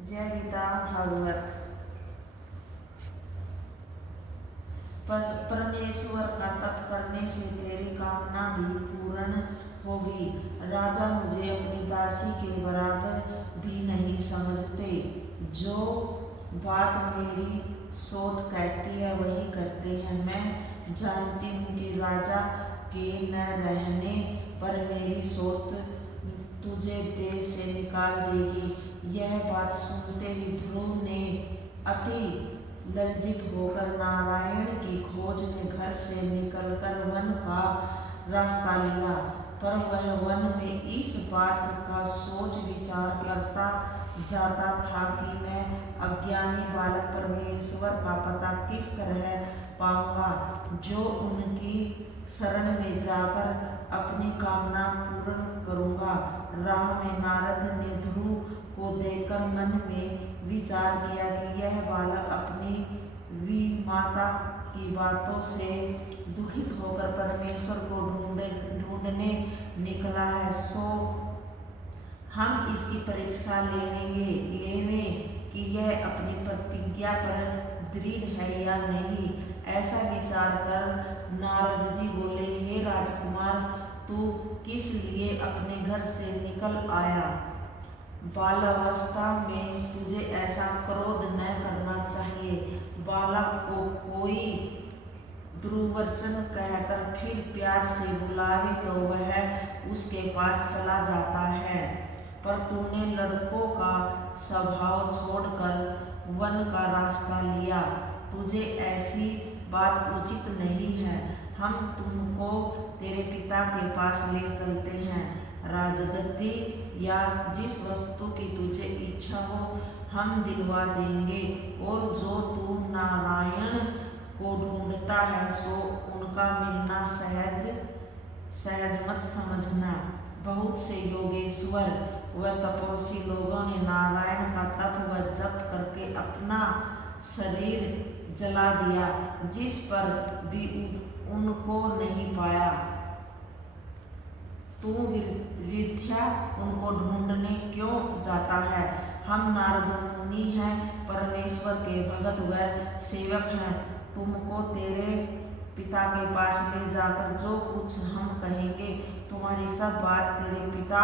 जय गीता भागवत। परमेश्वर का तप करने से तेरी कामना भी पूर्ण होगी। राजा मुझे अपनी दासी के बराबर भी नहीं समझते। जो बात मेरी सोच कहती है वही करते हैं। मैं जानती हूँ कि राजा के न रहने पर मेरी सोच तुझे देश से निकाल देगी। यह बात सुनते ही ध्रुव ने अति लज्जित होकर नारायण की खोज में घर से निकलकर वन का रास्ता लिया। पर वह वन में इस बात का सोच विचार करता जाता था कि मैं अज्ञानी बालक परमेश्वर का पता किस तरह पाऊंगा, जो उनकी शरण में जाकर अपनी कामना पूर्ण करूंगा। राह में नारद ने ध्रुव को देखकर मन में विचार किया कि यह बालक अपनी विमाता की बातों से दुखित होकर परमेश्वर को ढूंढने निकला है। सो हम इसकी परीक्षा लेवे कि यह अपनी प्रतिज्ञा पर दृढ़ है या नहीं। ऐसा विचार कर नारद जी बोले, हे राजकुमार, तू किस लिए अपने घर से निकल आया? बालावस्था में तुझे ऐसा क्रोध न करना चाहिए। बालक को कोई दुर्वचन कहकर फिर प्यार से बुलावे तो वह उसके पास चला जाता है। पर तूने लड़कों का स्वभाव छोड़कर वन का रास्ता लिया। तुझे ऐसी बात उचित नहीं है। हम तुमको तेरे पिता के पास ले चलते हैं। राजगद्दी या जिस वस्तु की तुझे इच्छा हो हम दिलवा देंगे। और जो तू नारायण को ढूंढता है सो उनका मिलना सहज मत समझना। बहुत से योगेश्वर व तपस्वी लोगों ने नारायण का तप व जप करके अपना शरीर जला दिया, जिस पर भी उनको नहीं पाया। तू विद्या उनको ढूंढने क्यों जाता है? हम नारद मुनि हैं, परमेश्वर के भगत व सेवक हैं। तुमको तेरे पिता के पास ले जाकर जो कुछ हम कहेंगे तुम्हारी सब बात तेरे पिता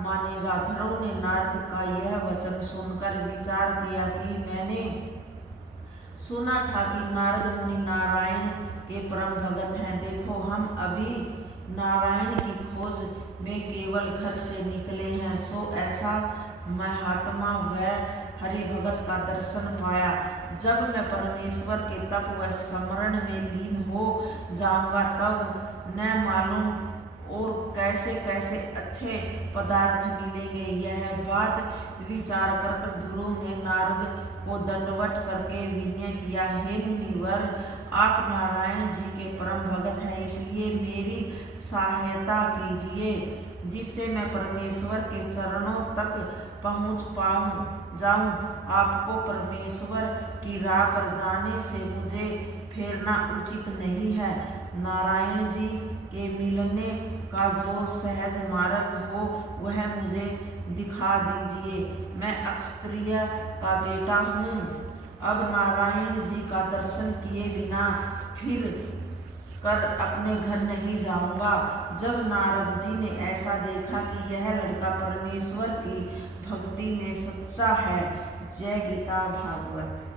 मानेगा। ध्रुव ने नारद का यह वचन सुनकर विचार किया कि मैंने सुना था कि नारद मुनि नारायण के परम भगत हैं। देखो, हम अभी नारायण की खोज में केवल घर से निकले हैं। सो ऐसा महात्मा व हरि भगत का दर्शन पाया। जब मैं परमेश्वर के तप व स्मरण में लीन हो जाऊंगा तब न मालूम और कैसे कैसे अच्छे पदार्थ मिलेंगे। यह बात विचार कर ध्रुव ने नारद को दंडवत करके विनय किया, हे मुनिवर, आप नारायण जी के परम भगत हैं, इसलिए मेरी सहायता कीजिए, जिससे मैं परमेश्वर के चरणों तक पहुँच जाऊं। आपको परमेश्वर की राह पर जाने से मुझे फेरना उचित नहीं है। नारायण जी के मिलने का जो सहज मार्ग हो वह मुझे दिखा दीजिए। मैं अक्षत्रिय का बेटा हूँ। अब नारायण जी का दर्शन किए बिना फिर कर अपने घर नहीं जाऊंगा। जब नारद जी ने ऐसा देखा कि यह लड़का परमेश्वर की भक्ति में सच्चा है। जय गीता भागवत।